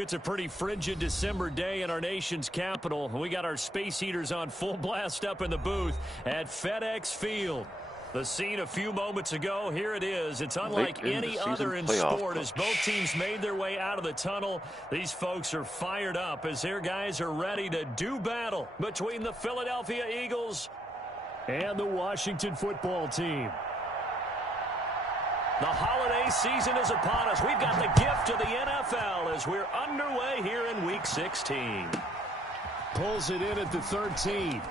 It's a pretty frigid December day in our nation's capital. We got our space heaters on full blast up in the booth at FedEx Field. The scene a few moments ago, here it is. It's unlike any other in sport as both teams made their way out of the tunnel. These folks are fired up as their guys are ready to do battle between the Philadelphia Eagles and the Washington football team. The holiday season is upon us. We've got the gift of the NFL as we're underway here in Week 16. Pulls it in at the 13.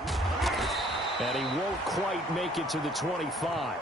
And he won't quite make it to the 25.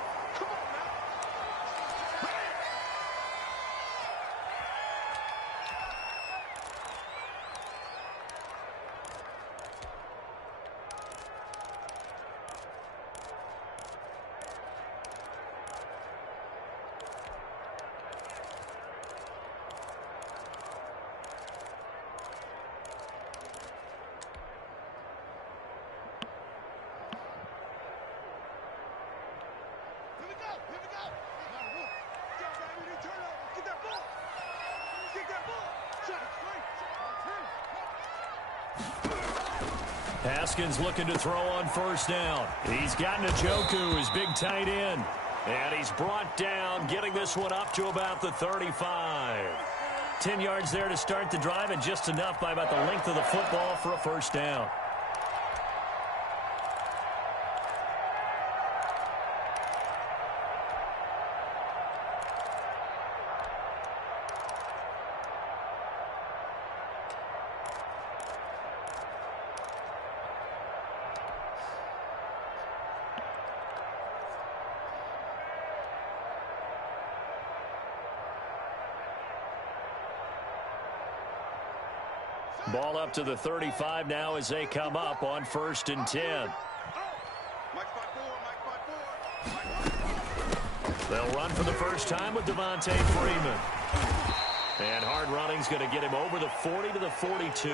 Haskins looking to throw on first down. He's got Njoku, his big tight end. And he's brought down, getting this one up to about the 35. 10 yards there to start the drive, and just enough by about the length of the football for a first down. Ball up to the 35 now as they come up on 1st and 10. They'll run for the first time with Devontae Freeman. And hard running's going to get him over the 40 to the 42.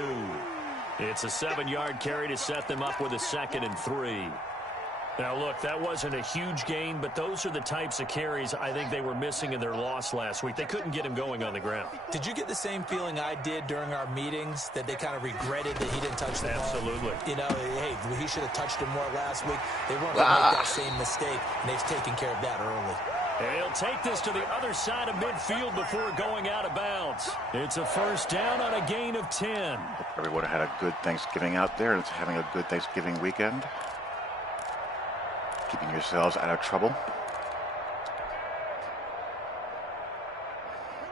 It's a 7-yard carry to set them up with a 2nd and 3. Now, look, that wasn't a huge gain, but those are the types of carries I think they were missing in their loss last week. They couldn't get him going on the ground. Did you get the same feeling I did during our meetings, that they kind of regretted that he didn't touch the ball? Absolutely. You know, hey, he should have touched him more last week. They weren't going to make that same mistake, and they've taken care of that early. And he'll take this to the other side of midfield before going out of bounds. It's a first down on a gain of 10. Hope everyone had a good Thanksgiving out there, and it's having a good Thanksgiving weekend. Keeping yourselves out of trouble.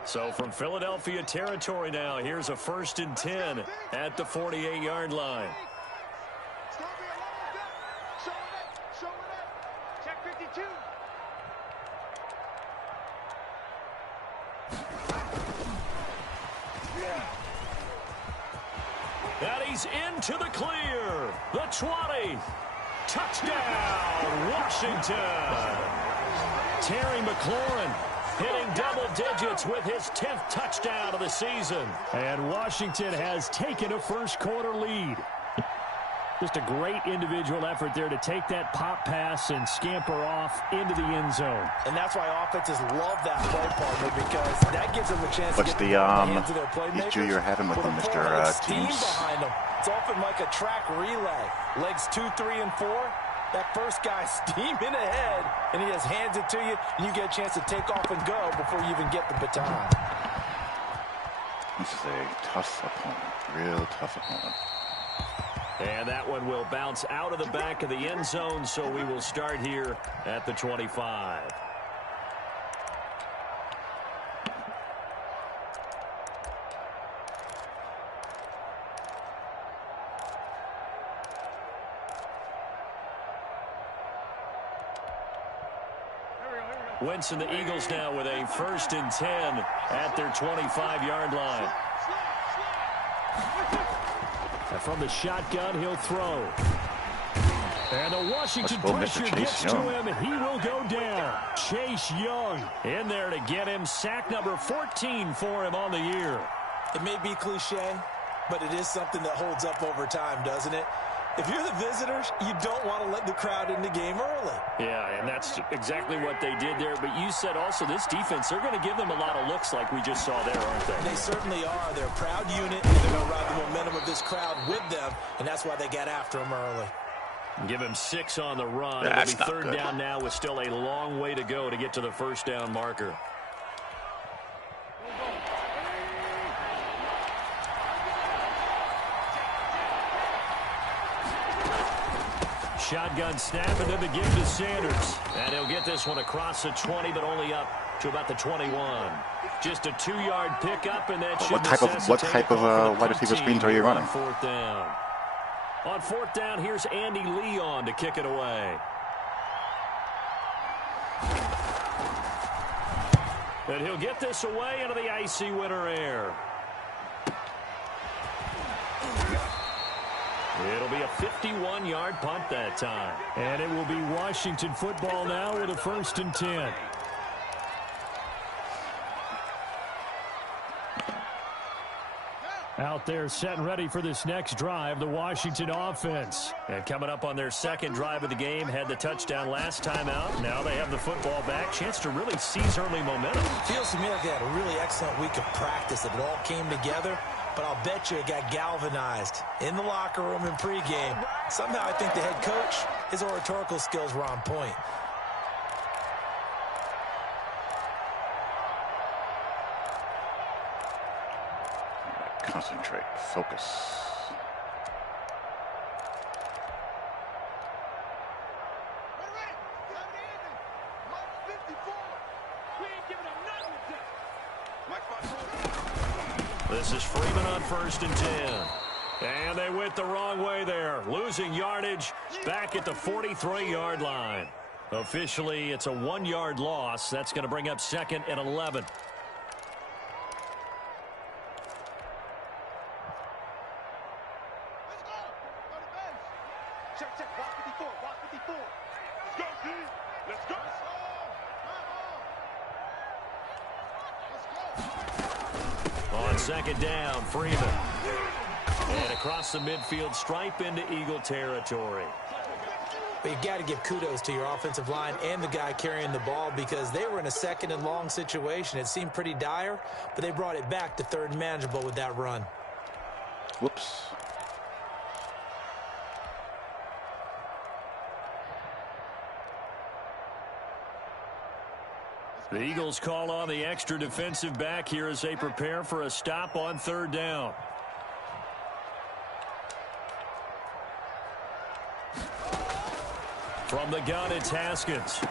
So from Philadelphia territory now, here's a 1st and 10 at the 48-yard line. Check 52. And he's into the clear. The 20. Touchdown, Washington. Terry McLaurin hitting double digits with his 10th touchdown of the season. And Washington has taken a first-quarter lead. Just a great individual effort there to take that pop pass and scamper off into the end zone. And that's why offenses love that play, partner, because that gives them a chance What's to get the hands of their the playmakers. you're having with them, Mr. Steam Teams? behind them. It's often like a track relay. Legs 2, 3, and 4. That first guy steaming ahead, and he just hands it to you, and you get a chance to take off and go before you even get the baton. This is a tough opponent, real tough opponent. And that one will bounce out of the back of the end zone, so we will start here at the 25. Wentz and the Eagles now with a 1st and 10 at their 25-yard line. And from the shotgun, he'll throw. And the Washington pressure gets to him. He will go down. Chase Young in there to get him. Sack number 14 for him on the year. It may be cliche, but it is something that holds up over time, doesn't it? If you're the visitors, you don't want to let the crowd in the game early. Yeah, and that's exactly what they did there. But you said also this defense, they're going to give them a lot of looks like we just saw there, aren't they? They certainly are. They're a proud unit, and they're going to ride the momentum of this crowd with them, and that's why they got after them early. Give him 6 on the run. That's It'll be not third good. down now with still a long way to go to get to the first down marker. Shotgun snap, and then the give to Sanders. And he'll get this one across the 20, but only up to about the 21. Just a 2-yard pickup, and that should What type of wide receiver screens are you running? Fourth down. On fourth down, here's Andy Leon to kick it away. And he'll get this away into the icy winter air. It'll be a 51-yard punt that time. And it will be Washington football now with a 1st and 10. Out there set and ready for this next drive, the Washington offense. And coming up on their second drive of the game, had the touchdown last time out. Now they have the football back. Chance to really seize early momentum. Feels to me like they had a really excellent week of practice, that it all came together. But I'll bet you it got galvanized in the locker room in pregame. Somehow I think the head coach, his oratorical skills were on point. Concentrate. Focus. This is Freeman on 1st and 10. And they went the wrong way there. Losing yardage back at the 43-yard line. Officially, it's a 1-yard loss. That's going to bring up 2nd and 11. On 2nd down, Freeman. And across the midfield stripe into Eagle territory. But you got to give kudos to your offensive line and the guy carrying the ball, because they were in a 2nd and long situation. It seemed pretty dire, but they brought it back to 3rd and manageable with that run. Whoops. The Eagles call on the extra defensive back here as they prepare for a stop on 3rd down. From the gun, it's Haskins.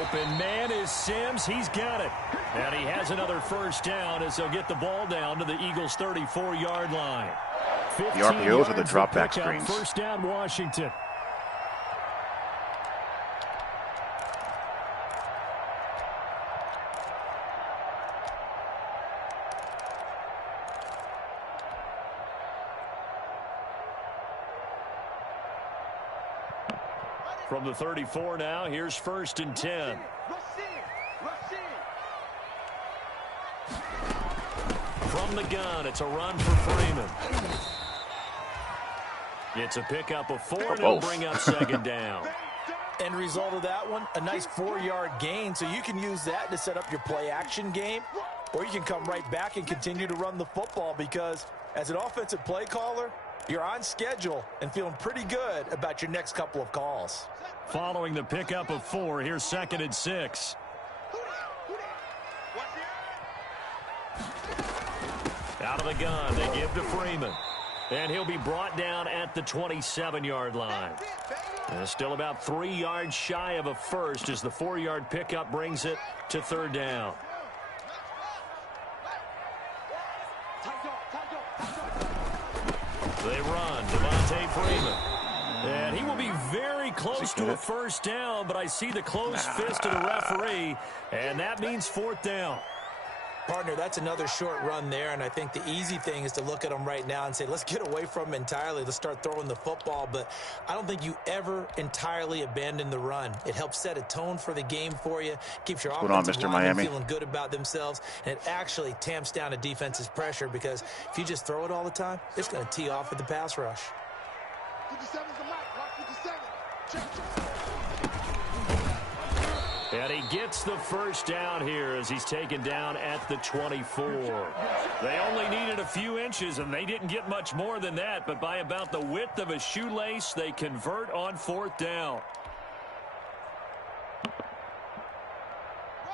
Open man is Sims. He's got it. And he has another 1st down as they'll get the ball down to the Eagles' 34-yard line. The RPOs or the drop back pickup, screens? 1st down, Washington. From the 34 now, here's 1st and 10. From the gun, it's a run for Freeman. It's a pickup of 4, and it'll bring up 2nd down. End result of that one, a nice 4-yard gain, so you can use that to set up your play-action game, or you can come right back and continue to run the football, because as an offensive play caller, you're on schedule and feeling pretty good about your next couple of calls. Following the pickup of 4, here's 2nd and 6. Out of the gun, they give to Freeman. And he'll be brought down at the 27-yard line. And still about 3 yards shy of a first as the 4-yard pickup brings it to 3rd down. They run. Devontae Freeman. And he will be very close to a 1st down, but I see the closed fist of the referee, and that means 4th down. Partner, that's another short run there, and I think the easy thing is to look at them right now and say, let's get away from them entirely. Let's start throwing the football, but I don't think you ever entirely abandon the run. It helps set a tone for the game for you, keeps your offensive line feeling good about themselves, and it actually tamps down a defense's pressure, because if you just throw it all the time, it's going to tee off with the pass rush. And he gets the first down here as he's taken down at the 24. They only needed a few inches, and they didn't get much more than that, but by about the width of a shoelace, they convert on 4th down.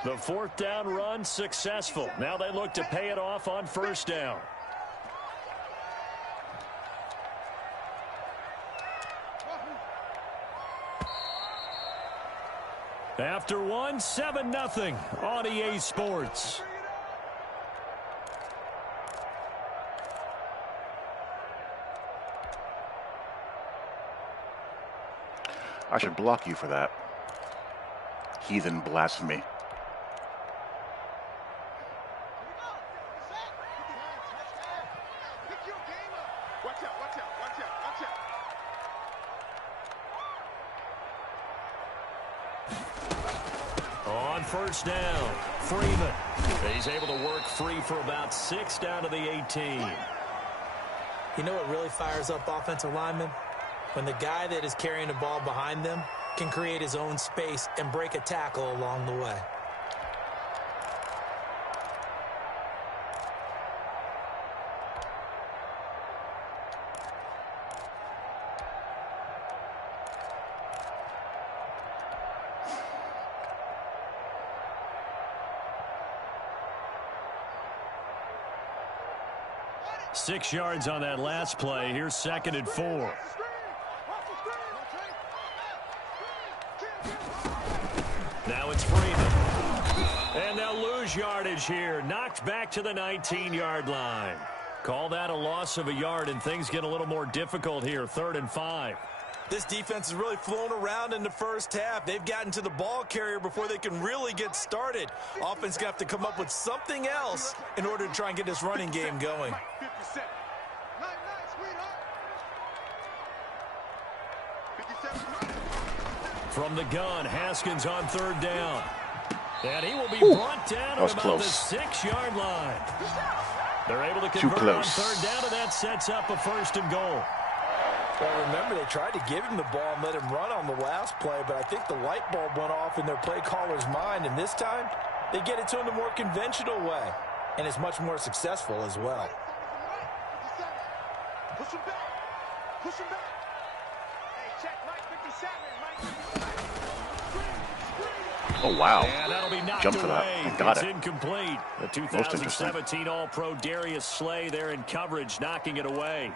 The 4th down run successful. Now they look to pay it off on 1st down. After one, 7-0 on EA Sports. I should block you for that. Heathen blasphemy. On 1st down, Freeman. He's able to work free for about 6 down to the 18. You know what really fires up offensive linemen? When the guy that is carrying the ball behind them can create his own space and break a tackle along the way. Six yards on that last play. Here's 2nd and 4. Now it's Freeman. And they'll lose yardage here. Knocked back to the 19-yard line. Call that a loss of a yard, and things get a little more difficult here. 3rd and 5. This defense has really flown around in the first half. They've gotten to the ball carrier before they can really get started. Offense going to have to come up with something else in order to try and get this running game going. From the gun, Haskins on 3rd down. And he will be brought down at about the 6-yard line. They're able to convert on 3rd down, and that sets up a 1st and goal. Well, remember, they tried to give him the ball and let him run on the last play, but I think the light bulb went off in their play caller's mind, and this time they get it to him the more conventional way, and it's much more successful as well. Push him back. Push him back. Hey, check Mike 57. Oh, wow. And that'll be knocked Jump for that. away. Got It's it. incomplete. The 2017 All-Pro Darius Slay there in coverage, knocking it away.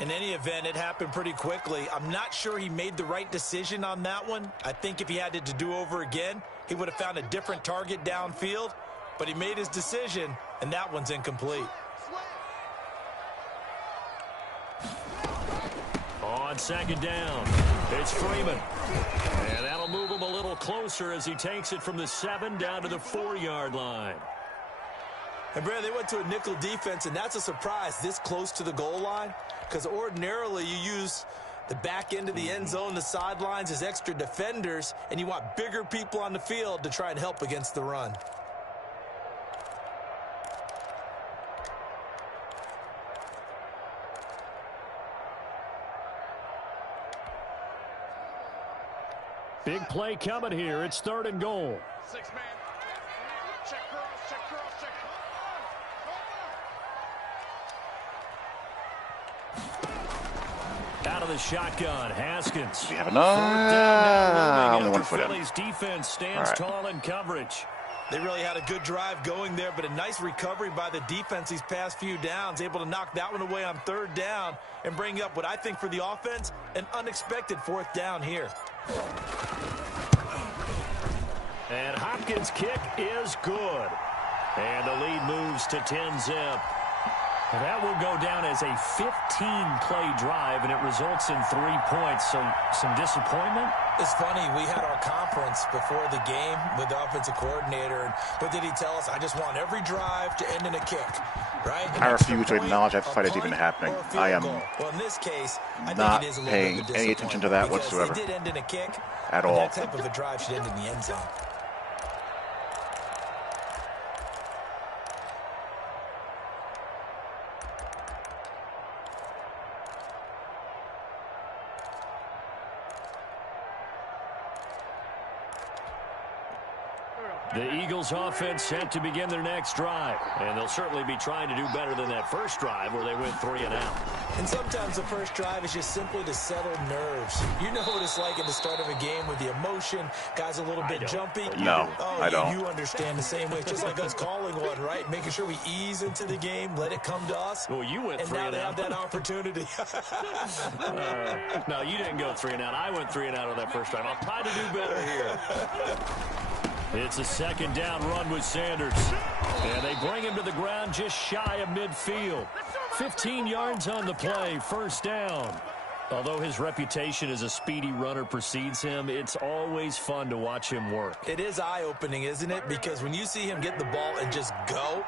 In any event, it happened pretty quickly. I'm not sure he made the right decision on that one. I think if he had it to do over again, he would have found a different target downfield. But he made his decision, and that one's incomplete. On 2nd down, it's Freeman. And that'll move him a little closer as he takes it from the 7 down to the 4-yard line. And, Brad, they went to a nickel defense, and that's a surprise this close to the goal line, because ordinarily you use the back end of the end zone, the sidelines as extra defenders, and you want bigger people on the field to try and help against the run. Big play coming here. It's 3rd and goal. 6-man. Check cross, check cross, check. Out of the shotgun, Haskins. We have enough. Only 1 foot in. Phillies defense stands tall in coverage. They really had a good drive going there, but a nice recovery by the defense these past few downs, able to knock that one away on 3rd down and bring up what I think for the offense, an unexpected 4th down here. And Hopkins' kick is good. And the lead moves to 10-zip. That will go down as a 15-play drive, and it results in 3 points. So some disappointment? It's funny, we had our conference before the game with the offensive coordinator, and what did he tell us? I just want every drive to end in a kick, right? I refuse to acknowledge that fight is even happening. I am well, in this case, I not think it is a little paying bit of a any attention to that because whatsoever. It did end in a kick. At and all. That type of a drive should end in the end zone. The Eagles offense set to begin their next drive, and they'll certainly be trying to do better than that first drive where they went 3 and out. And sometimes the first drive is just simply to settle nerves. You know what it's like at the start of a game with the emotion, guys a little bit jumpy. No, I don't. You understand the same way. It's just like us calling one, right? Making sure we ease into the game, let it come to us. Well, you went 3 and and now out. they have that opportunity. No, you didn't go 3 and out. I went 3 and out on that first drive. I'll try to do better here. It's a second down run with Sanders. And they bring him to the ground just shy of midfield. 15 yards on the play, first down. Although his reputation as a speedy runner precedes him, it's always fun to watch him work. It is eye-opening, isn't it? Because when you see him get the ball and just go,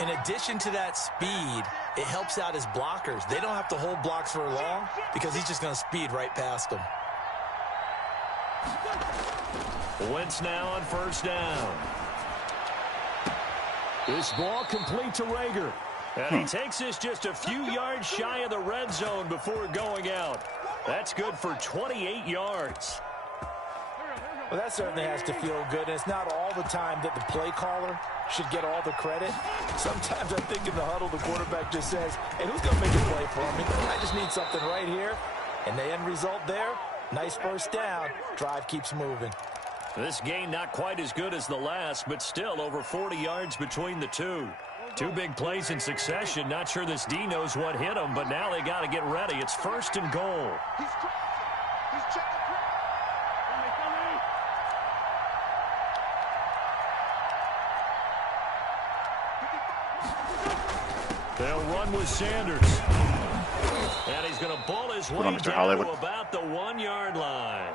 in addition to that speed, it helps out his blockers. They don't have to hold blocks for long because he's just going to speed right past them. Wentz now on first down. This ball complete to Rager. And he takes this just a few yards shy of the red zone before going out. That's good for 28 yards. Well, that certainly has to feel good. And it's not all the time that the play caller should get all the credit. Sometimes I think in the huddle, the quarterback just says, hey, who's going to make a play for me? I just need something right here. And the end result there, nice first down. Drive keeps moving. This game not quite as good as the last, but still over 40 yards between the two. Two big plays in succession. Not sure this D knows what hit him, but now they got to get ready. It's first and goal. They'll run with Sanders. And he's going to bull his way down to about the 1 yard line.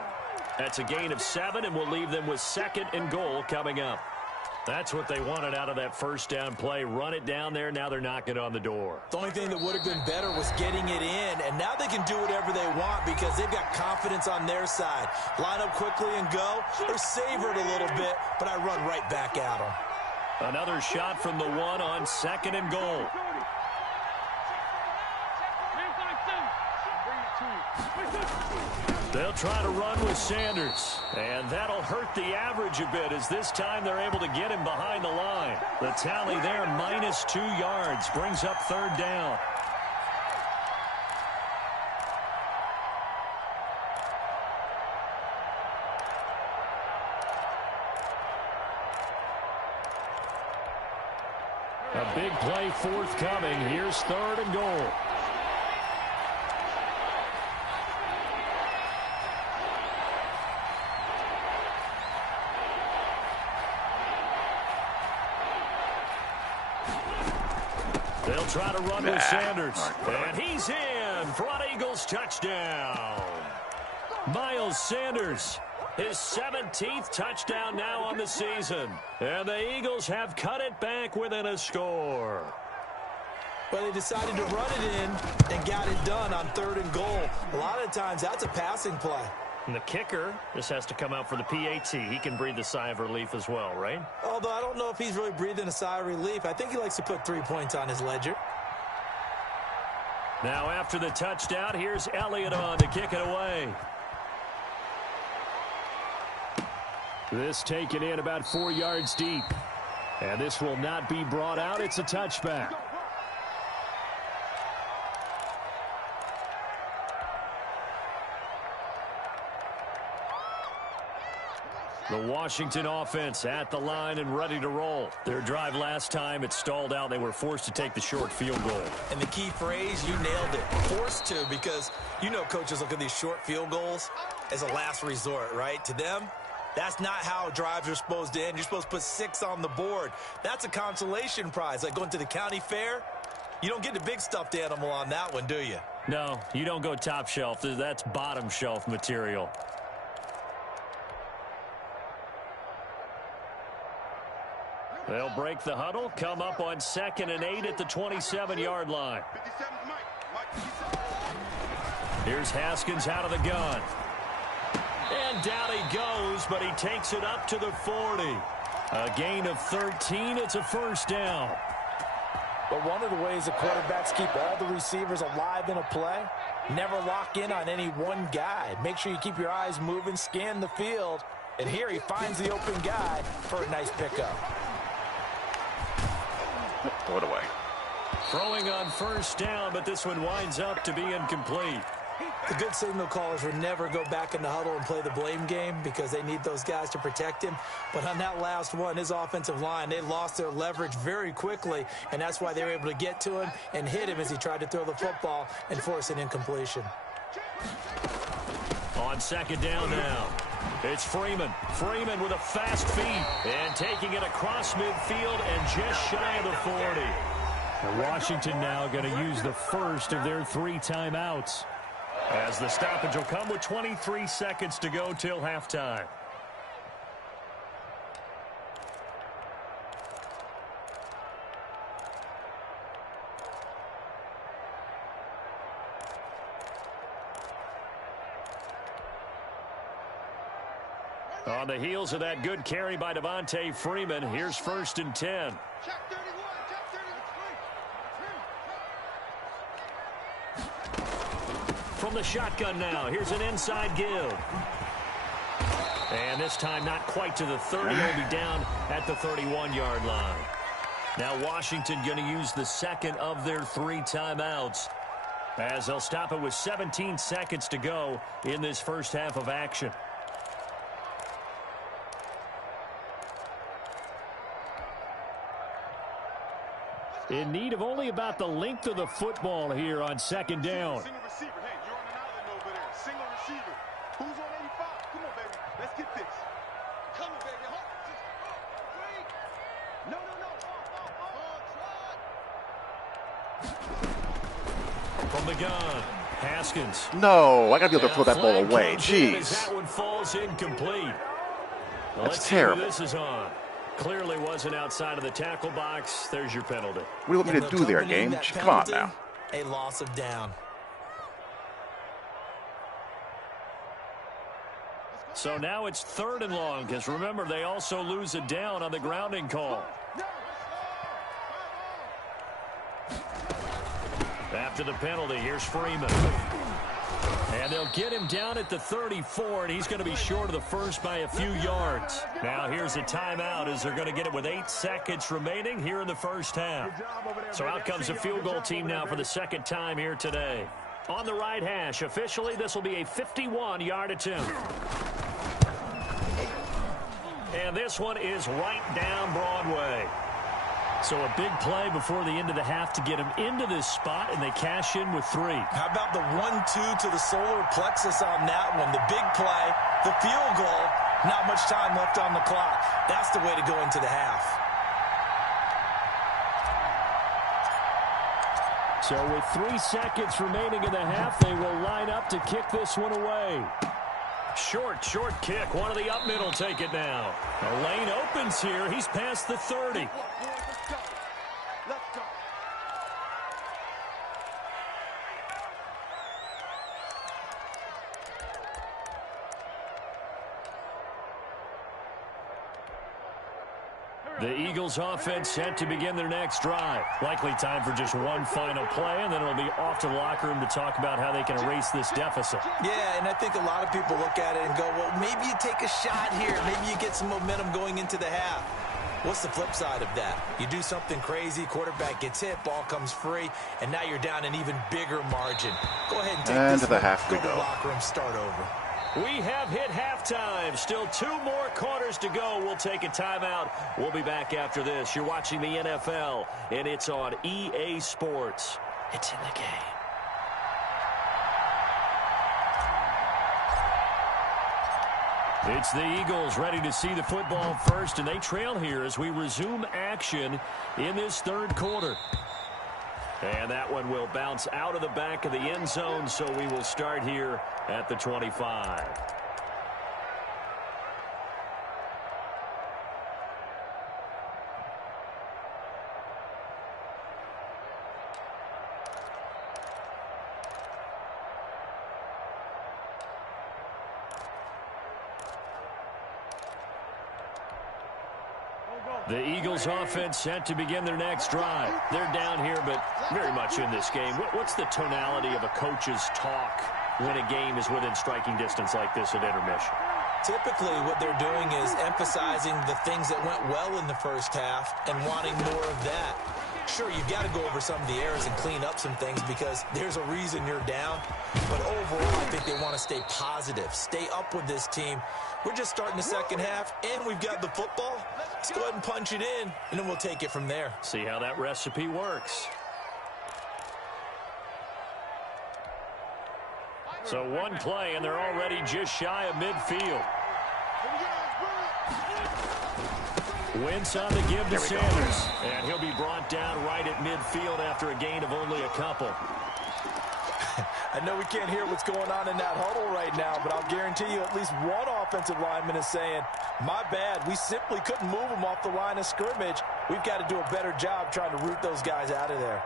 That's a gain of 7, and we'll leave them with second and goal coming up. That's what they wanted out of that first down play. Run it down there. Now they're knocking on the door. The only thing that would have been better was getting it in, and now they can do whatever they want because they've got confidence on their side. Line up quickly and go, or savor it a little bit, but I run right back at them. Another shot from the 1 on second and goal. They'll try to run with Sanders, and that'll hurt the average a bit as this time they're able to get him behind the line. The tally there, minus 2 yards, brings up third down. A big play forthcoming. Here's third and goal. They'll try to run with Sanders. And he's in for an Eagles touchdown. Miles Sanders, his 17th touchdown now on the season. And the Eagles have cut it back within a score. Well, they decided to run it in and got it done on third and goal. A lot of times that's a passing play. And the kicker just has to come out for the PAT. He can breathe a sigh of relief as well, right? Although I don't know if he's really breathing a sigh of relief. I think he likes to put 3 points on his ledger. Now after the touchdown, here's Elliott on to kick it away. This taken in about 4 yards deep. And this will not be brought out. It's a touchback. The Washington offense at the line and ready to roll. Their drive last time, it stalled out. They were forced to take the short field goal. And the key phrase, you nailed it. Forced to, because you know coaches look at these short field goals as a last resort, right? To them, that's not how drives are supposed to end. You're supposed to put 6 on the board. That's a consolation prize. Like going to the county fair, you don't get the big stuffed animal on that one, do you? No, you don't go top shelf. That's bottom shelf material. They'll break the huddle, come up on 2nd and 8 at the 27-yard line. Here's Haskins out of the gun. And down he goes, but he takes it up to the 40. A gain of 13. It's a first down. But one of the ways the quarterbacks keep all the receivers alive in a play, never lock in on any one guy. Make sure you keep your eyes moving, scan the field, And here he finds the open guy for a nice pickup. Throw it away. Throwing on first down, but this one winds up to be incomplete. The good signal callers would never go back in the huddle and play the blame game because they need those guys to protect him. But on that last one, his offensive line, they lost their leverage very quickly, and that's why they were able to get to him and hit him as he tried to throw the football and force an incompletion. On second down now, it's Freeman. Freeman with a fast feet and taking it across midfield and just shy of the 40. And Washington now going to use the first of their 3 timeouts. As the stoppage will come with 23 seconds to go till halftime. On the heels of that good carry by Devontae Freeman, here's 1st and 10. From the shotgun now, here's an inside give. And this time not quite to the 30, he'll be down at the 31-yard line. Now Washington going to use the second of their 3 timeouts as they'll stop it with 17 seconds to go in this first half of action. In need of only about the length of the football here on second down. Single receiver. Hey, you're on an island over there. Single receiver. Who's on 85? Come on, baby. Let's get this. Come on, baby. No. From the gun, Haskins. No, I got to be able to throw that ball away. Jeez. That one falls incomplete. Well, That's terrible. This is on. Clearly wasn't outside of the tackle box. There's your penalty. What do you want me to do there, game? Come on now. A loss of down. So now it's 3rd and long, because remember, they also lose a down on the grounding call. After the penalty, here's Freeman. And they'll get him down at the 34, and he's going to be short of the first by a few yards. Now here's a timeout as they're going to get it with 8 seconds remaining here in the first half. So out comes the field goal team now for the second time here today. On the right hash, officially this will be a 51-yard attempt. And this one is right down Broadway. So a big play before the end of the half to get him into this spot, and they cash in with 3. How about the 1-2 to the solar plexus on that one? The big play, the field goal, not much time left on the clock. That's the way to go into the half. So with 3 seconds remaining in the half, they will line up to kick this one away. Short kick. One of the up middle take it now. The lane opens here. He's past the 30. Let's go. The Eagles offense set to begin their next drive. Likely time for just one final play, and then it'll be off to the locker room to talk about how they can erase this deficit. Yeah, and I think a lot of people look at it and go, well, maybe you take a shot here. Maybe you get some momentum going into the half. What's the flip side of that? You do something crazy, quarterback gets hit, ball comes free, and now you're down an even bigger margin. Go ahead and take this to the one, half we go to the go. locker room, start over. We have hit halftime. Still 2 more quarters to go. We'll take a timeout. We'll be back after this. You're watching the NFL, and it's on EA Sports. It's in the game. It's the Eagles ready to see the football first, and they trail here as we resume action in this 3rd quarter. And that one will bounce out of the back of the end zone, so we will start here at the 25. The Eagles offense set to begin their next drive. They're down here, but very much in this game. What's the tonality of a coach's talk when a game is within striking distance like this at intermission? Typically, what they're doing is emphasizing the things that went well in the first half and wanting more of that. Sure, you've got to go over some of the errors and clean up some things because there's a reason you're down. But overall, I think they want to stay positive, stay up with this team. We're just starting the second half, and we've got the football. Let's go ahead and punch it in, and then we'll take it from there. See how that recipe works. So one play, and they're already just shy of midfield. Wentz on the give to Sanders. And he'll be brought down right at midfield after a gain of only a couple. I know we can't hear what's going on in that huddle right now, but I'll guarantee you at least one offensive lineman is saying, my bad, we simply couldn't move them off the line of scrimmage. We've got to do a better job trying to root those guys out of there.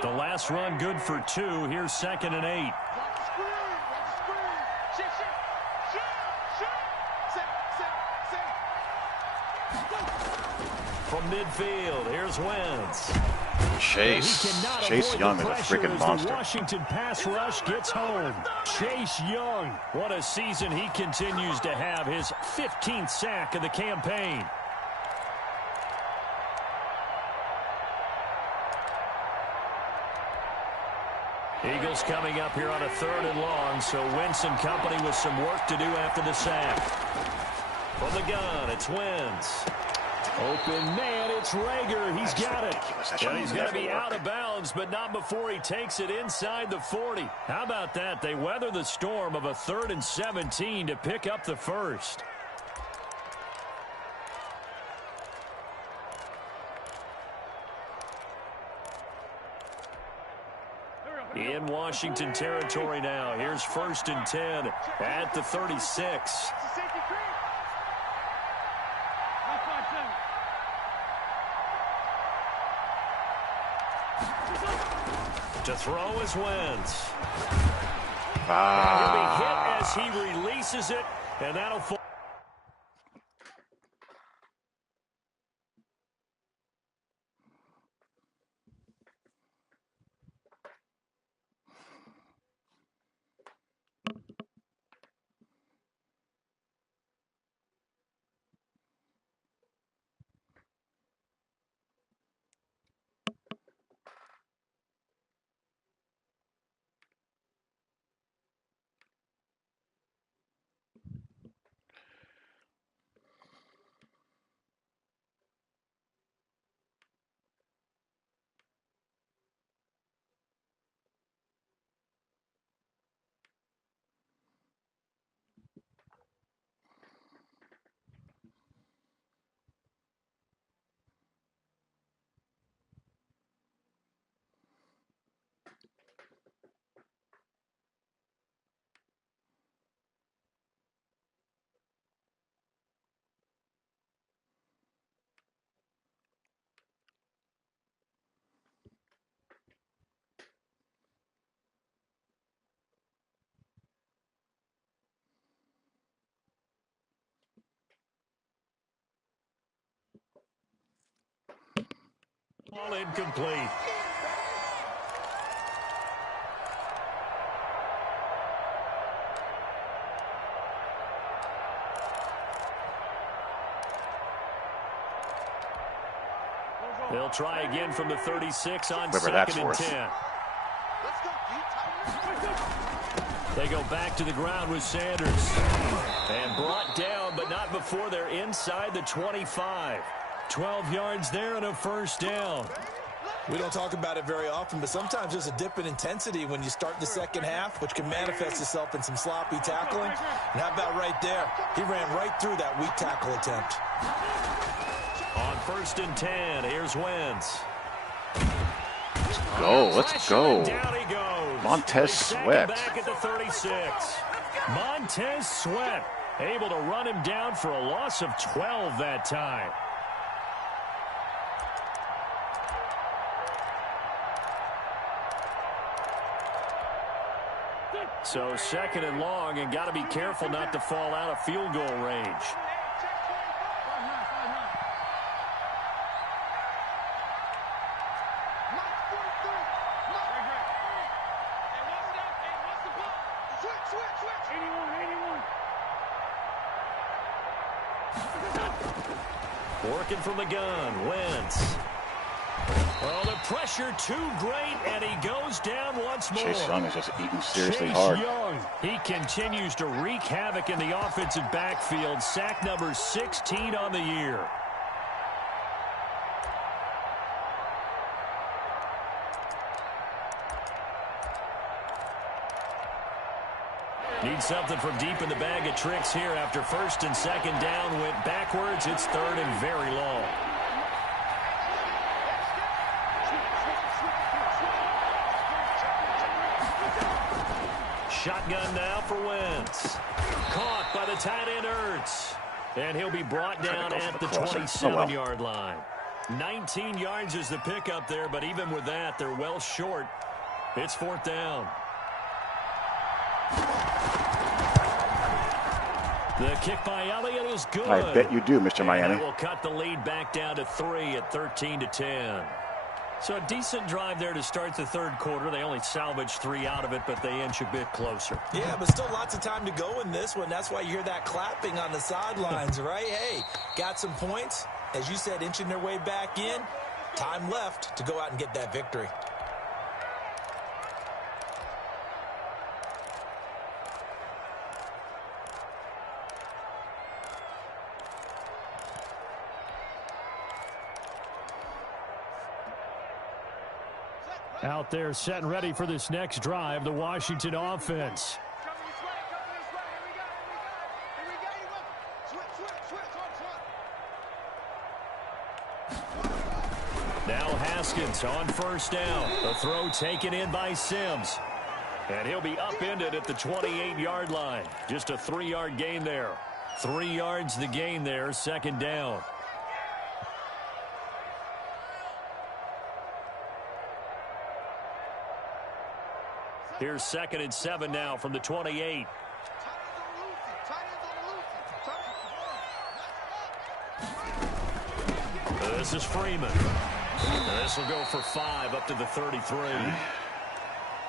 The last run good for 2. Here's 2nd and 8. From midfield, here's Wentz. Chase Young is a freaking monster. The Washington pass rush gets home. Chase Young. What a season he continues to have. His 15th sack of the campaign. Eagles coming up here on a 3rd and long, so Wentz and company with some work to do after the sack. From the gun, it's Wentz. Open man, it's Rager. He's got it. And he's going to be out of bounds, but not before he takes it inside the 40. How about that? They weather the storm of a 3rd and 17 to pick up the first. In Washington territory now. Here's 1st and 10 at the 36. To throw is Wentz. And he'll be hit as he releases it, and that'll fall. Ball incomplete. They'll try again from the 36 on 2nd and 10. They go back to the ground with Sanders. And brought down, but not before they're inside the 25. 12 yards there and a 1st down. We don't talk about it very often, but sometimes there's a dip in intensity when you start the second half, which can manifest itself in some sloppy tackling. And how about right there? He ran right through that weak tackle attempt. On 1st and 10, here's Wentz. Let's go. Down he goes. Montez Sweat. Back at the 36. Montez Sweat able to run him down for a loss of 12 that time. So 2nd and long, and got to be careful not to fall out of field goal range. Working from the gun, Wentz. Oh, the pressure too great, and he goes down once more. Chase Young is just eating seriously Chase hard. Young. He continues to wreak havoc in the offensive backfield. Sack number 16 on the year. Need something from deep in the bag of tricks here after first and second down went backwards. It's third and very long. Shotgun now for Wentz. Caught by the tight end Ertz. And he'll be brought down at the 27-yard line. 19 yards is the pickup there, but even with that, they're well short. It's fourth down. The kick by Elliott is good. I bet you do, Mr. Miami. And that will cut the lead back down to 3 at 13-10. So a decent drive there to start the third quarter. They only salvaged 3 out of it, but they inch a bit closer. Yeah, but still lots of time to go in this one. That's why you hear that clapping on the sidelines, right? Hey, got some points. As you said, inching their way back in. Time left to go out and get that victory. Out there set and ready for this next drive, the Washington offense. Now Haskins on first down. The throw taken in by Sims. And he'll be upended at the 28-yard line. Just a 3-yard gain there. 3 yards the gain there, second down. Here's 2nd and 7 now from the 28. This is Freeman. This will go for 5 up to the 33.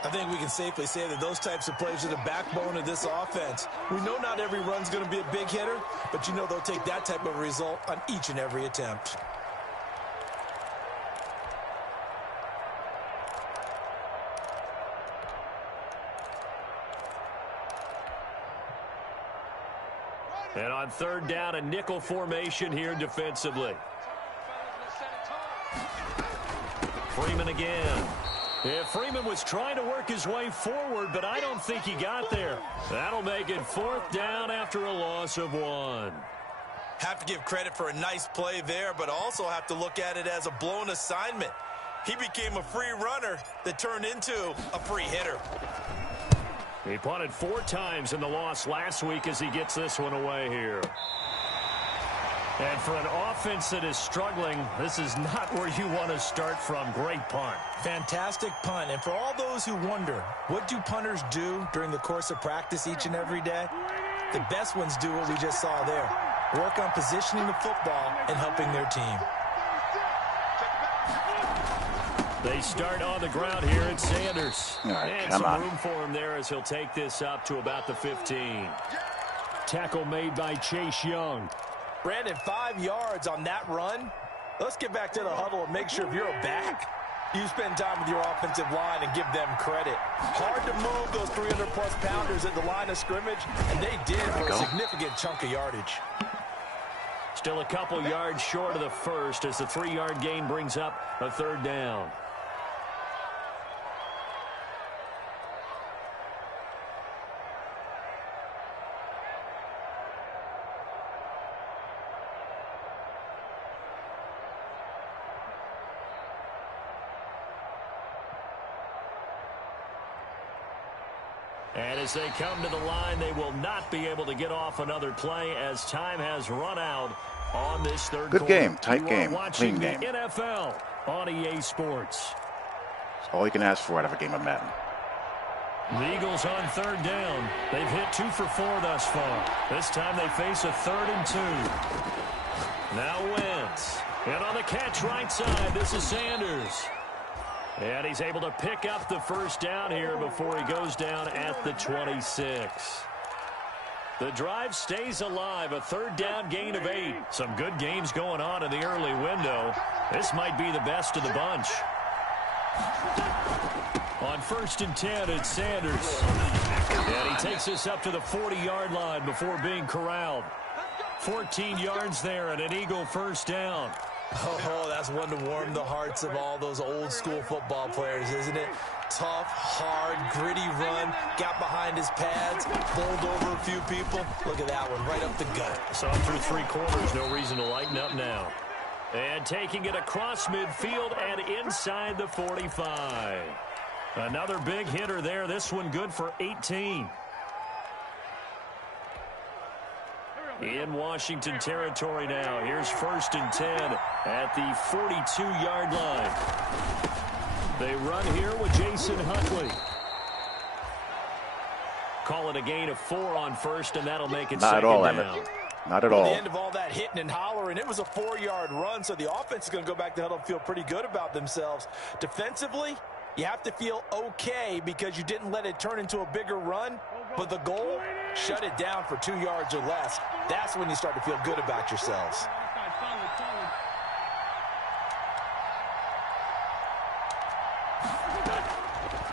I think we can safely say that those types of plays are the backbone of this offense. We know not every run's going to be a big hitter, but you know they'll take that type of result on each and every attempt. And on third down, a nickel formation here defensively. Freeman again. Yeah, Freeman was trying to work his way forward, but I don't think he got there. That'll make it fourth down after a loss of 1. Have to give credit for a nice play there, but also have to look at it as a blown assignment. He became a free runner that turned into a free hitter. He punted 4 times in the loss last week as he gets this one away here. And for an offense that is struggling, this is not where you want to start from. Great punt. Fantastic punt. And for all those who wonder, what do punters do during the course of practice each and every day? The best ones do what we just saw there. Work on positioning the football and helping their team. They start on the ground here at Sanders. And some room for him there as he'll take this up to about the 15. Tackle made by Chase Young. Brandon, 5 yards on that run. Let's get back to the huddle and make sure if you're a back, you spend time with your offensive line and give them credit. Hard to move those 300-plus pounders at the line of scrimmage, and they did for a significant chunk of yardage. Still a couple yards short of the first as the 3-yard gain brings up a third down. And as they come to the line, they will not be able to get off another play as time has run out on this third quarter. Good game, tight game, clean game. NFL on EA Sports. That's all you can ask for out of a game of Madden. The Eagles on third down. They've hit 2 for 4 thus far. This time they face a 3rd and 2. Now Wentz. And on the catch right side, this is Sanders. And he's able to pick up the first down here before he goes down at the 26. The drive stays alive. A third down gain of 8. Some good games going on in the early window. This might be the best of the bunch. On 1st and 10, it's Sanders. And he takes us up to the 40-yard line before being corralled. 14 yards there and an Eagle first down. Oh, that's one to warm the hearts of all those old-school football players, isn't it? Tough, hard, gritty run. Got behind his pads, bowled over a few people. Look at that one, right up the gut. So through 3 quarters, no reason to lighten up now. And taking it across midfield and inside the 45. Another big hitter there. This one good for 18. In Washington territory now. Here's 1st and 10 at the 42-yard line. They run here with Jason Huntley. Call it a gain of 4 on 1st, and that'll make it Not second at all, down. Emmett. Not at all. At the end of all that hitting and hollering, it was a 4-yard run, so the offense is going to go back to huddle and feel pretty good about themselves. Defensively, you have to feel okay because you didn't let it turn into a bigger run, but the goal, shut it down for 2 yards or less. That's when you start to feel good about yourselves.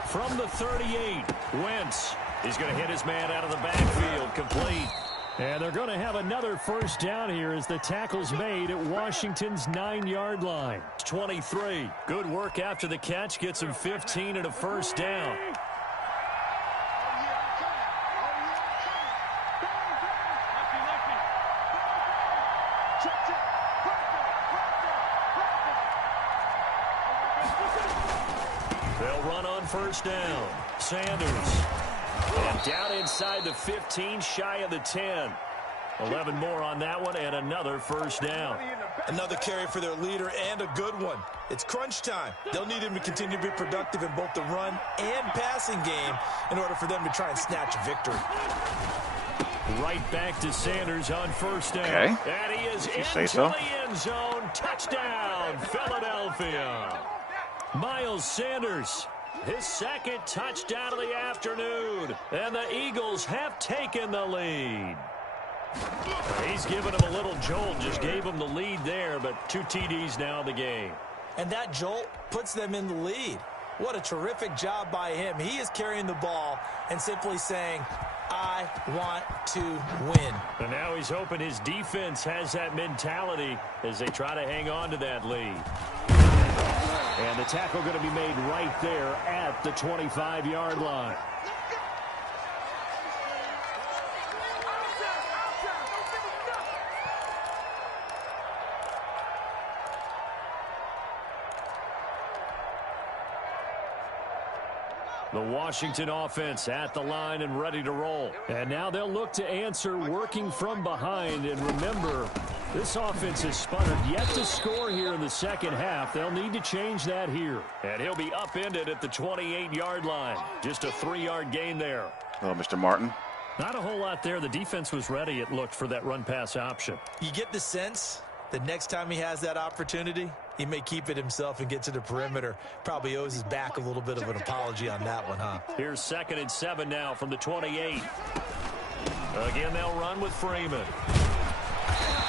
From the 38, Wentz. He's going to hit his man out of the backfield, complete. And they're going to have another first down here as the tackle's made at Washington's 9-yard line. 23. Good work after the catch. Gets him 15 and a first down. They'll run on first down. Sanders. And down inside the 15, shy of the 10. 11 more on that one, and another first down. Another carry for their leader, and a good one. It's crunch time. They'll need him to continue to be productive in both the run and passing game in order for them to try and snatch a victory. Right back to Sanders on first down. Okay. And he is into so? the end zone. Touchdown, Philadelphia. Miles Sanders, his second touchdown of the afternoon. And the Eagles have taken the lead. He's given him a little jolt, just gave him the lead there, but 2 TDs now in the game. And that jolt puts them in the lead. What a terrific job by him. He is carrying the ball and simply saying, I want to win. And now he's hoping his defense has that mentality as they try to hang on to that lead. And the tackle going to be made right there at the 25-yard line. The Washington offense at the line and ready to roll. And now they'll look to answer working from behind. And remember, this offense has sputtered yet to score here in the second half. They'll need to change that here. And he'll be upended at the 28-yard line. Just a 3-yard gain there. Oh, Mr. Martin. Not a whole lot there. The defense was ready, it looked, for that run-pass option. You get the sense that next time he has that opportunity, he may keep it himself and get to the perimeter. Probably owes his back a little bit of an apology on that one, huh? Here's 2nd and 7 now from the 28. Again, they'll run with Freeman.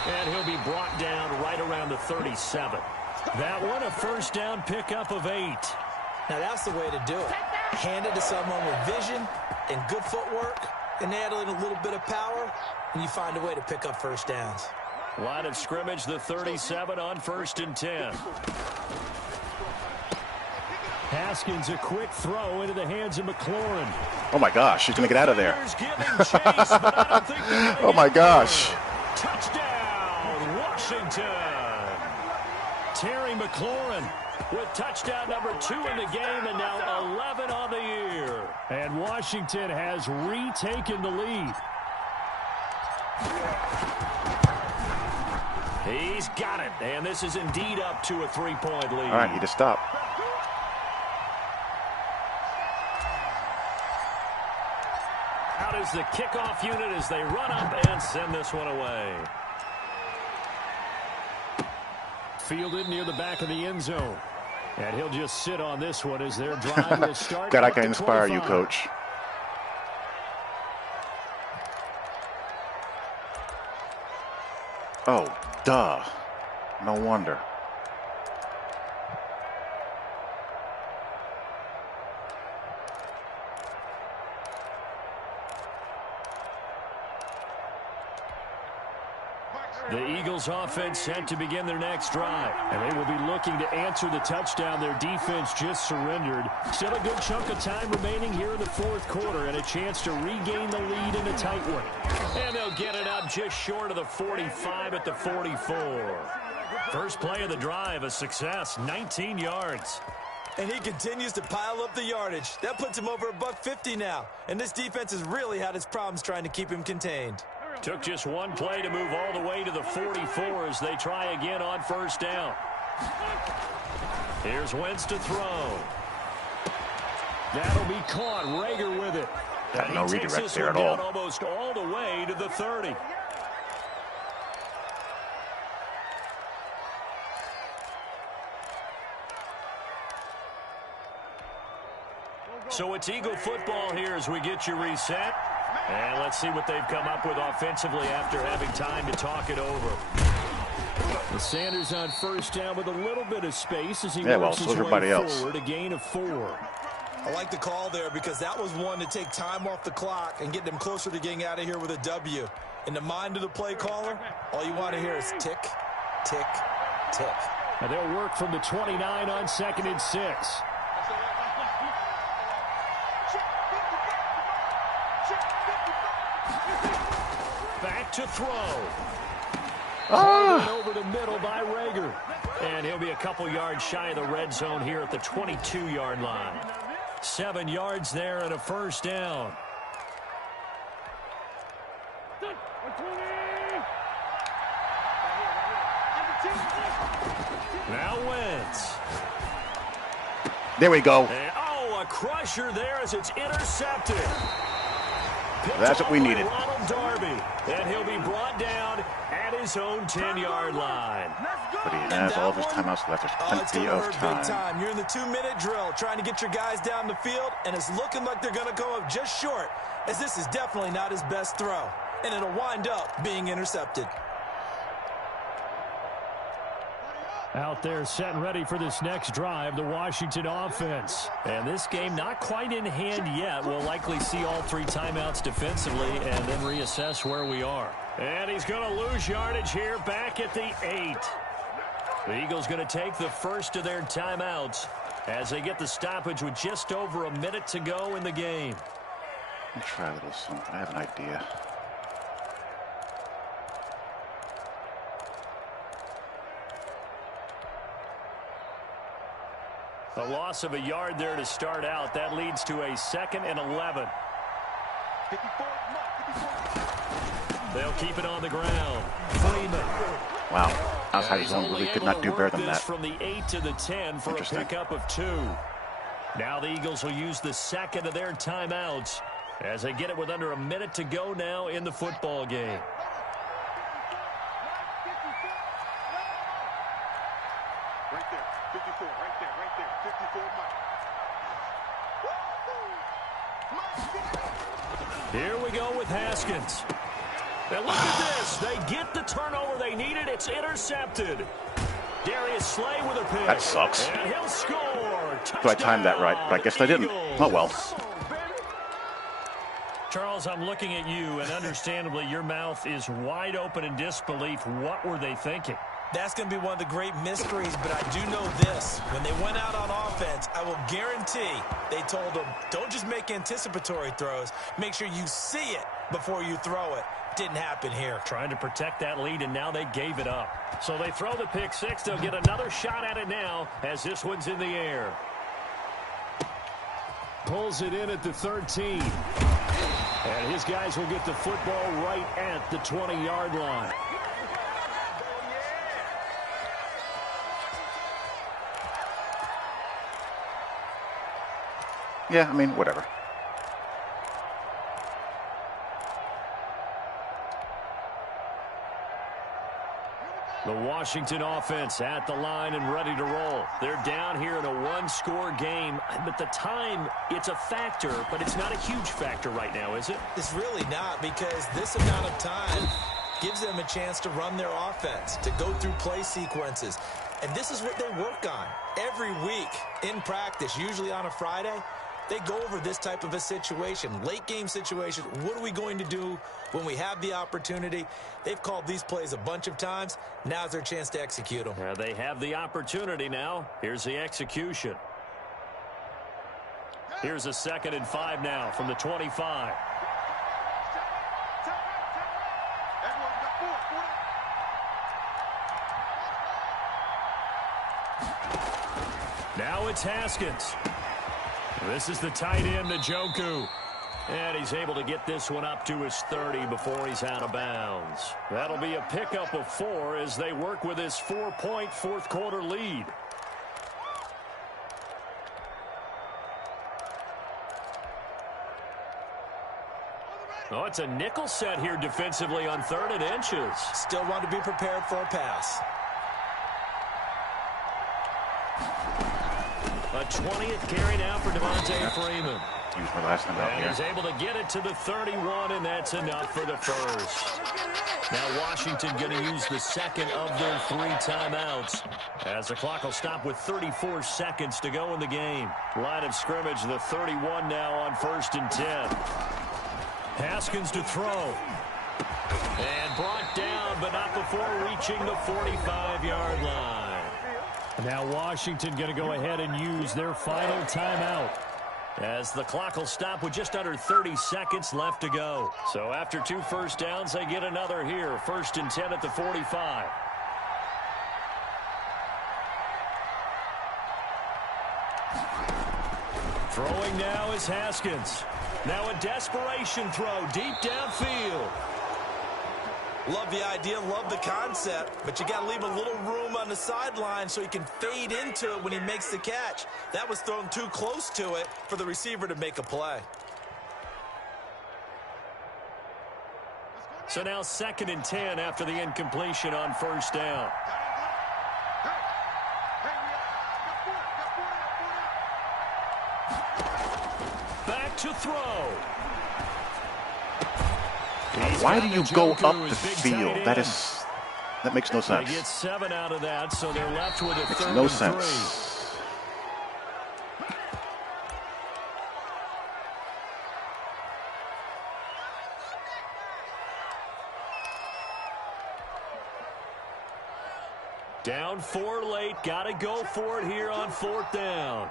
And he'll be brought down right around the 37. That one, a first down pickup of 8. Now, that's the way to do it. Hand it to someone with vision and good footwork, and add in a little bit of power, and you find a way to pick up first downs. Line of scrimmage, the 37 on 1st and 10. Haskins, a quick throw into the hands of McLaurin. Oh, my gosh. He's going to get out of there. Chase, but I don't think oh, my gosh. Touchdown, Washington. Terry McLaurin with touchdown number 2 in the game, and now 11 on the year. And Washington has retaken the lead. He's got it, and this is indeed up to a 3-point lead. All right, need to stop. Out is the kickoff unit as they run up and send this one away. Fielded near the back of the end zone. And he'll just sit on this one as their drive will start. God, I can inspire you, Coach. Oh, duh. No wonder. The Eagles offense set to begin their next drive. And they will be looking to answer the touchdown their defense just surrendered. Still a good chunk of time remaining here in the fourth quarter and a chance to regain the lead in a tight one. And they'll get it up just short of the 45 at the 44. First play of the drive, a success, 19 yards. And he continues to pile up the yardage. That puts him over $150 now. And this defense has really had its problems trying to keep him contained. Took just one play to move all the way to the 44 as they try again on first down. Here's Wentz to throw. That'll be caught. Rager with it. Got no redirect there at all. Almost all the way to the 30. So it's Eagle football here as we get you reset. And let's see what they've come up with offensively after having time to talk it over. The Sanders on first down with a little bit of space as he works his way forward, a gain of 4. I like the call there because that was one to take time off the clock and get them closer to getting out of here with a W. In the mind of the play caller, all you want to hear is tick, tick, tick. And they'll work from the 29 on 2nd and 6. Back to throw. Over the middle by Rager. And he'll be a couple yards shy of the red zone here at the 22-yard line. 7 yards there and a first down. Now Wentz. There we go. And, a crusher there as it's intercepted. That's what we needed. Ronald Darby, and he'll be brought down at his own 10-yard line. But he has all of his timeouts left. There's plenty of time. You're in the 2-minute drill trying to get your guys down the field, and it's looking like they're going to go up just short, as this is definitely not his best throw, and it'll wind up being intercepted. Out there set and ready for this next drive, the Washington offense. And this game not quite in hand yet. We'll likely see all 3 timeouts defensively and then reassess where we are. And he's going to lose yardage here back at the 8. The Eagles going to take the first of their timeouts as they get the stoppage with just over a minute to go in the game. Let me try a little something. I have an idea. A loss of a yard there to start out. That leads to a 2nd and 11. They'll keep it on the ground. Freeman. Wow. Outside zone really could not do better than that. From the 8 to the 10 for a pickup of 2. Now the Eagles will use the second of their timeouts as they get it with under a minute to go now in the football game. Right there, 54, right there, 54 Mike. Here we go with Haskins. And look at this. They get the turnover they needed. It's intercepted. Darius Slay with a pick. That sucks. And he'll score. So I timed that right, but I guess I didn't. Oh, well. Charles, I'm looking at you, and understandably, your mouth is wide open in disbelief. What were they thinking? That's going to be one of the great mysteries, but I do know this. When they went out on offense, I will guarantee they told them, don't just make anticipatory throws. Make sure you see it before you throw it. Didn't happen here. Trying to protect that lead, and now they gave it up. So they throw the pick six. They'll get another shot at it now as this one's in the air. Pulls it in at the 13. And his guys will get the football right at the 20-yard line. Yeah, I mean, whatever. The Washington offense at the line and ready to roll. They're down here in a one-score game, but the time, it's a factor, but it's not a huge factor right now, is it? It's really not, because this amount of time, gives them a chance to run their offense, to go through play sequences. And this is what they work on every week in practice, usually on a Friday. They go over this type of a situation, late game situation. What are we going to do when we have the opportunity? They've called these plays a bunch of times. Now's their chance to execute them. Yeah, they have the opportunity now. Here's the execution. Here's a 2nd and 5 now from the 25. Now it's Haskins. This is the tight end, Njoku. And he's able to get this one up to his 30 before he's out of bounds. That'll be a pickup of 4 as they work with his 4-point fourth-quarter lead. Oh, it's a nickel set here defensively on 3rd and inches. Still want to be prepared for a pass. A 20th carry now for Devontae Freeman. Use my last time out And here. he's able to get it to the 31, and that's enough for the first. Now Washington going to use the 2nd of their 3 timeouts as the clock will stop with 34 seconds to go in the game. Line of scrimmage, the 31 now on 1st and 10. Haskins to throw. And brought down, but not before reaching the 45-yard line. Now Washington going to go ahead and use their final timeout, as the clock will stop with just under 30 seconds left to go. So after 2 first downs, they get another here. 1st and 10 at the 45. Throwing now is Haskins. Now a desperation throw deep downfield. Love the idea, love the concept, but you got to leave a little room on the sideline so he can fade into it when he makes the catch. That was thrown too close to it for the receiver to make a play. So now 2nd and 10 after the incompletion on 1st down. Back to throw. Why do you go up the field? That makes no sense. They get 7 out of that, so they're left with a 3rd no and sense. 3. Down 4 late, got to go for it here on 4th down.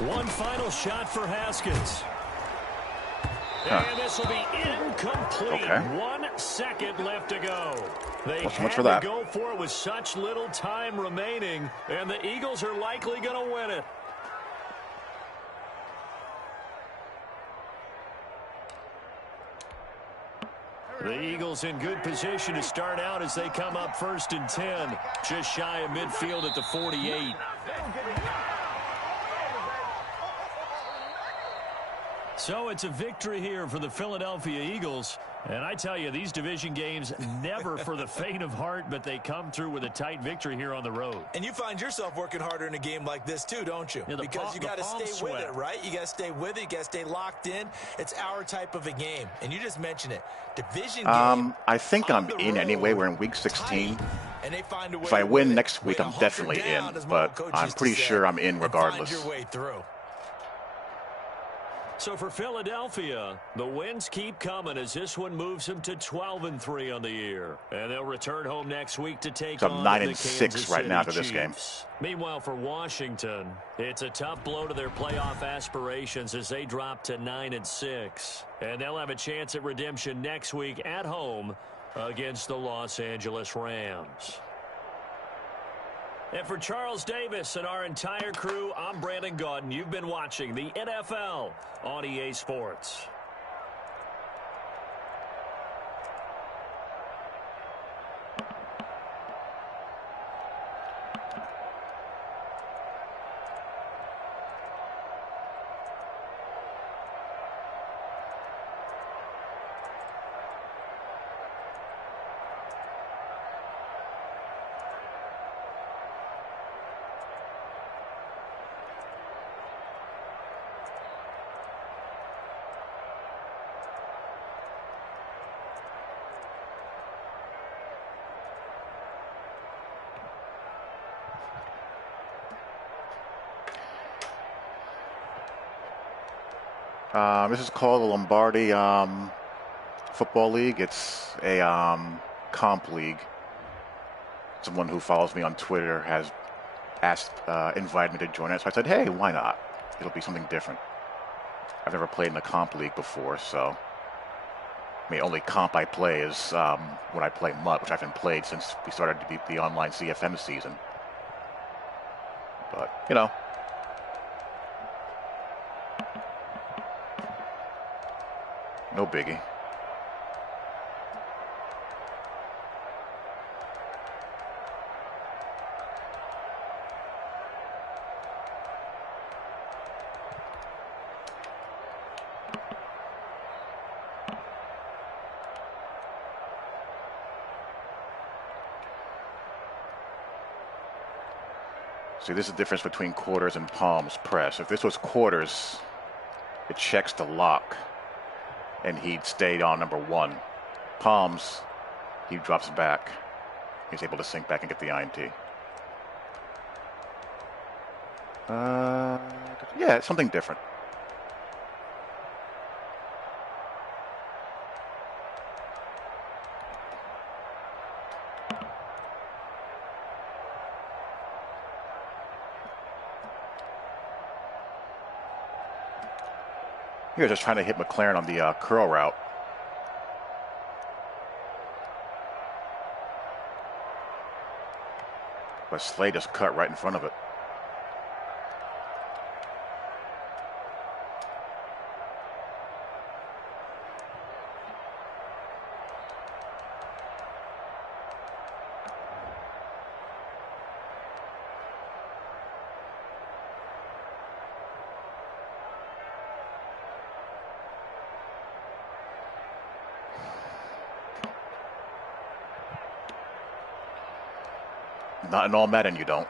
One final shot for Haskins. And this will be incomplete. Okay. 1 second left to go. They Not so had much for to that. go for it with such little time remaining, and the Eagles are likely going to win it. The Eagles in good position to start out as they come up 1st and 10, just shy of midfield at the 48. So it's a victory here for the Philadelphia Eagles. And I tell you, these division games never for the faint of heart, but they come through with a tight victory here on the road. And you find yourself working harder in a game like this too, don't you? Yeah, because you got to stay with it, right? You got to stay with it. You got to stay locked in. It's our type of a game. And you just mentioned it. Division game. I think I'm in anyway. We're in week 16. And they find a way If I to win it. next week, Way to I'm hunker definitely down, in. as my But old coach I'm used to pretty say, sure I'm in and regardless. Find your way through. So for Philadelphia, the wins keep coming as this one moves them to 12-3 on the year. And they'll return home next week to take So I'm on 9 the and 6 Kansas right now City after this game. Chiefs. Meanwhile, for Washington, it's a tough blow to their playoff aspirations as they drop to 9 and 6. And they'll have a chance at redemption next week at home against the Los Angeles Rams. And for Charles Davis and our entire crew, I'm Brandon Gaudin. You've been watching the NFL on EA Sports. This is called the Lombardi Football League. It's a comp league. Someone who follows me on Twitter has invited me to join it. So I said, hey, why not? It'll be something different. I've never played in a comp league before, so I mean, only comp I play is when I play MUT, which I haven't played since we started the online CFM season. But, you know. No biggie. See, this is the difference between quarters and palms press. If this was quarters, it checks the lock, and he'd stayed on number 1. Palms, he drops back. He's able to sink back and get the INT. Yeah, it's something different. He was just trying to hit McLaren on the curl route. But Slade just cut right in front of it. Not in all Madden, you don't.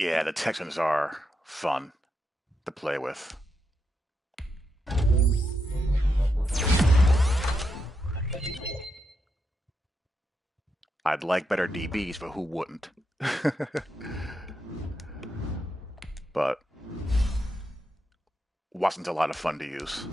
Yeah, the Texans are fun to play with. I'd like better DBs, but who wouldn't? But Watson's a lot of fun to use.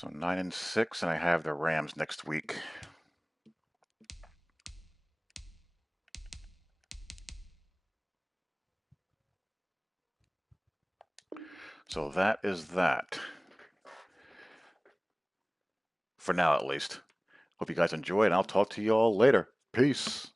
So 9-6, and I have the Rams next week. So that is that. For now, at least. Hope you guys enjoy, and I'll talk to you all later. Peace.